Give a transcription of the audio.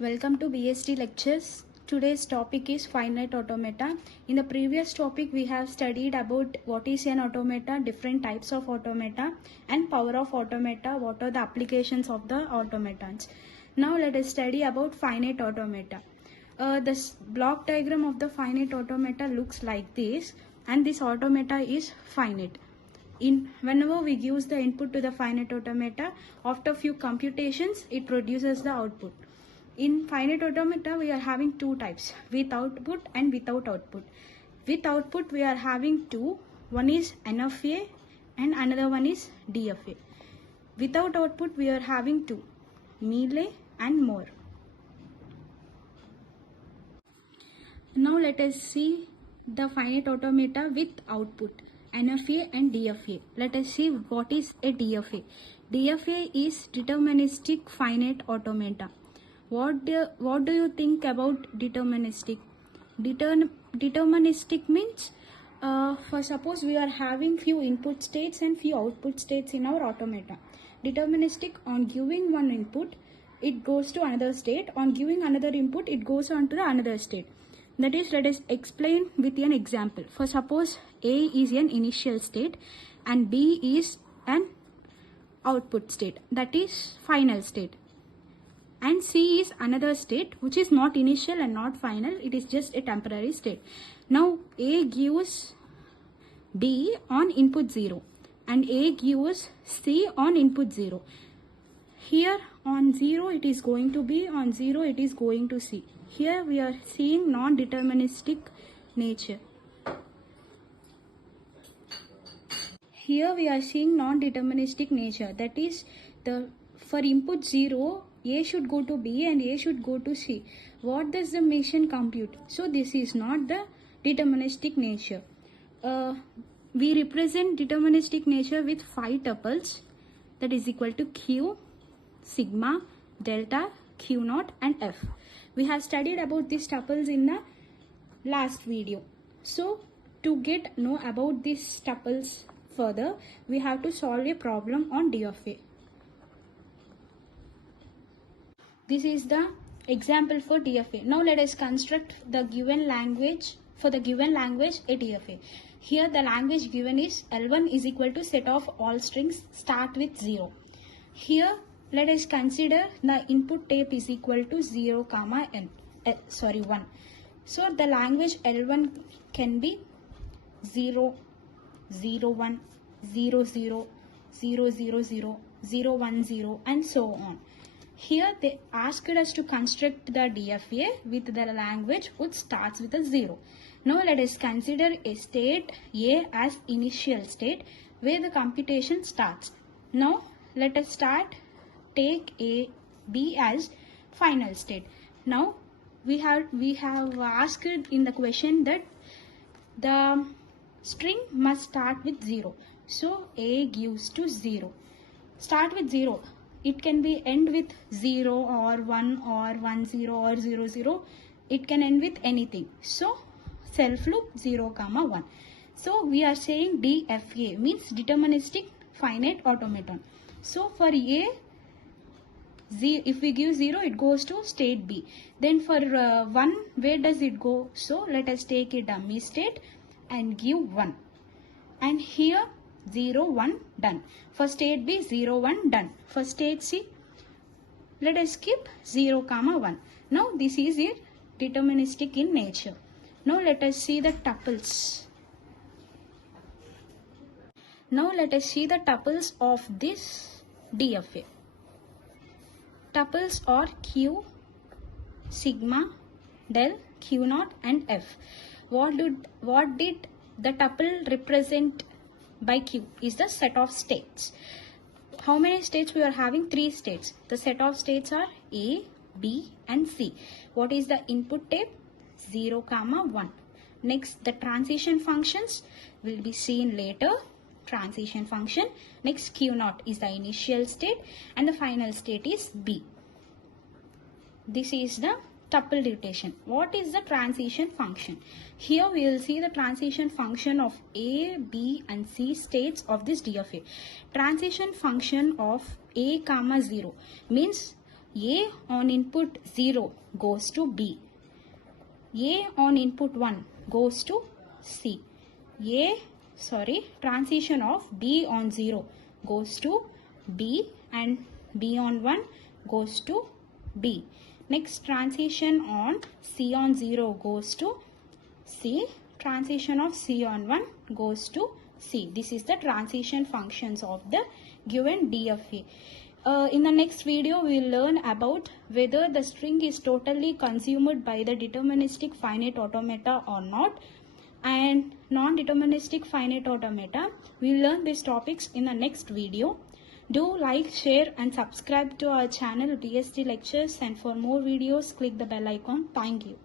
Welcome to BST lectures. Today's topic is finite automata. In the previous topic we have studied about what is an automata, different types of automata and power of automata, what are the applications of the automatons. Now let us study about finite automata. This block diagram of the finite automata looks like this, and this automata is finite. Whenever we use the input to the finite automata, after few computations it produces the output. In finite automata we are having two types, with output and without output. With output we are having two, one is NFA and another one is DFA. Without output we are having two, melee and more. Now let us see the finite automata with output, NFA and DFA. Let us see what is a DFA. DFA is deterministic finite automata. What do you think about deterministic? Deterministic means, for suppose we are having few input states and few output states in our automata. Deterministic, on giving one input it goes to another state, on giving another input it goes on to the another state. That is, let us explain with an example. For suppose A is an initial state and B is an output state, that is final state, and C is another state which is not initial and not final, it is just a temporary state. Now A gives B on input 0 and A gives C on input 0. Here on 0 it is going to B, on 0 it is going to C. Here we are seeing non-deterministic nature. Here we are seeing non-deterministic nature. That is, for input 0, A should go to B and A should go to C. What does the machine compute? So this is not the deterministic nature. We represent deterministic nature with 5 tuples, that is equal to Q, sigma, delta, Q naught and F. We have studied about these tuples in the last video. So to know about these tuples further, we have to solve a problem on DFA. This is the example for DFA. Now let us construct the given language, for the given language a DFA. Here the language given is L1 is equal to set of all strings start with 0. Here let us consider the input tape is equal to 0, 1. So the language L1 can be 0, 0, 1, 0, 0, 0, 0, 0, 0, 1, 0 and so on. Here they asked us to construct the DFA with the language which starts with a 0. Now let us consider a state A as initial state where the computation starts. Now let us take A, B as final state. Now we have asked in the question that the string must start with 0. So A gives to 0. Start with 0. It can be end with 0 or 1 or 1 0 or 0 0. It can end with anything. So self loop 0, 1. So we are saying DFA means deterministic finite automaton. So for A, if we give 0 it goes to state B. Then for 1, where does it go? So let us take a dummy state and give 1. And here 0, 1 done. For state B 0, 1 done. For state C let us skip 0, 1. Now this is a deterministic in nature. Now let us see the tuples. Now let us see the tuples of this DFA. Tuples are Q, sigma, del, Q naught and F. What did the tuple represent by Q? Is the set of states. How many states we are having? 3 states. The set of states are A, B and C. What is the input tape? 0, 1. Next, the transition functions will be seen later. Transition function. Next, Q naught is the initial state and the final state is B. This is the tuple rotation. What is the transition function? Here we will see the transition function of A, B and C states of this DFA. Transition function of A, 0 means A on input 0 goes to B. A on input 1 goes to C. Transition of B on 0 goes to B and B on 1 goes to B. Next transition on C on 0 goes to C. Transition of C on 1 goes to C. This is the transition functions of the given DFA. In the next video, we will learn about whether the string is totally consumed by the deterministic finite automata or not, and non-deterministic finite automata. We will learn these topics in the next video. Do like, share and subscribe to our channel DST Lectures, and for more videos click the bell icon. Thank you.